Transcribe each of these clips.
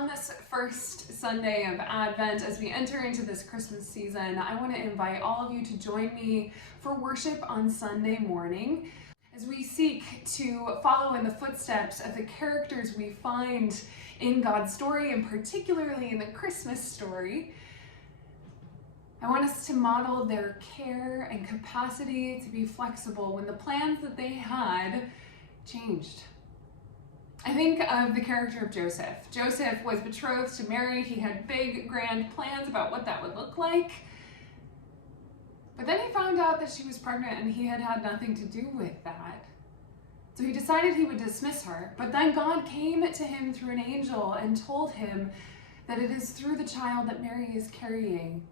on this first Sunday of Advent, as we enter into this Christmas season, I want to invite all of you to join me for worship on Sunday morning as we seek to follow in the footsteps of the characters we find in God's story, and particularly in the Christmas story. I want us to model their care and capacity to be flexible when the plans that they had changed. I think of the character of Joseph. Joseph was betrothed to Mary. He had big, grand plans about what that would look like. But then he found out that she was pregnant and he had had nothing to do with that. So he decided he would dismiss her. But then God came to him through an angel and told him that it is through the child that Mary is carrying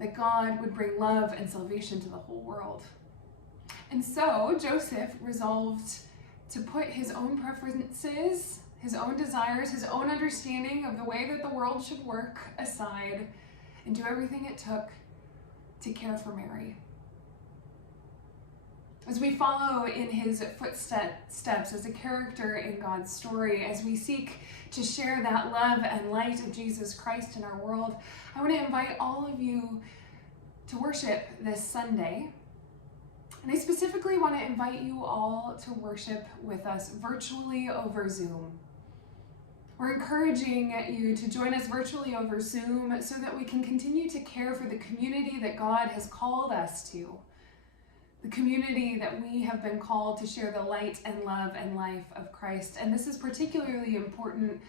that God would bring love and salvation to the whole world. And so Joseph resolved to put his own preferences, his own desires, his own understanding of the way that the world should work aside and do everything it took to care for Mary. As we follow in his footsteps as a character in God's story, as we seek to share that love and light of Jesus Christ in our world, I want to invite all of you to worship this Sunday. And I specifically want to invite you all to worship with us virtually over Zoom. We're encouraging you to join us virtually over Zoom so that we can continue to care for the community that God has called us to. The community that we have been called to share the light and love and life of Christ. And this is particularly important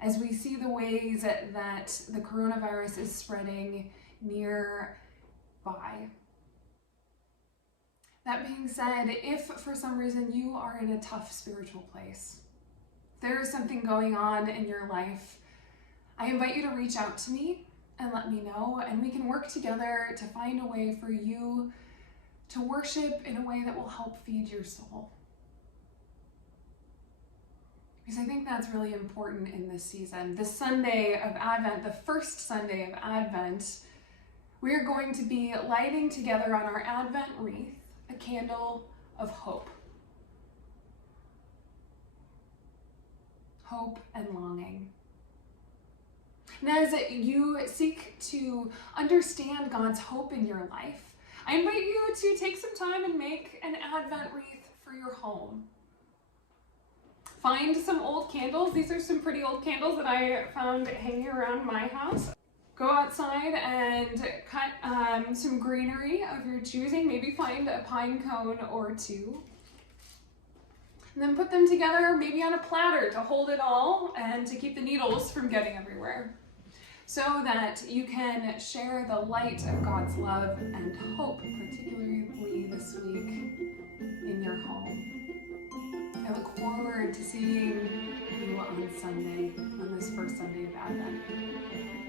as we see the ways that the coronavirus is spreading nearby. That being said, if for some reason you are in a tough spiritual place, if there is something going on in your life, I invite you to reach out to me and let me know, and we can work together to find a way for you to worship in a way that will help feed your soul. Because I think that's really important in this season. This Sunday of Advent, the first Sunday of Advent, we are going to be lighting together on our Advent wreath a candle of hope. Hope and longing. And as you seek to understand God's hope in your life, I invite you to take some time and make an Advent wreath for your home. Find some old candles. These are some pretty old candles that I found hanging around my house. Go outside and cut some greenery of your choosing. Maybe find a pine cone or two. And then put them together, maybe on a platter to hold it all and to keep the needles from getting everywhere, so that you can share the light of God's love and hope, particularly this week, in your home. I look forward to seeing you on Sunday, on this first Sunday of Advent.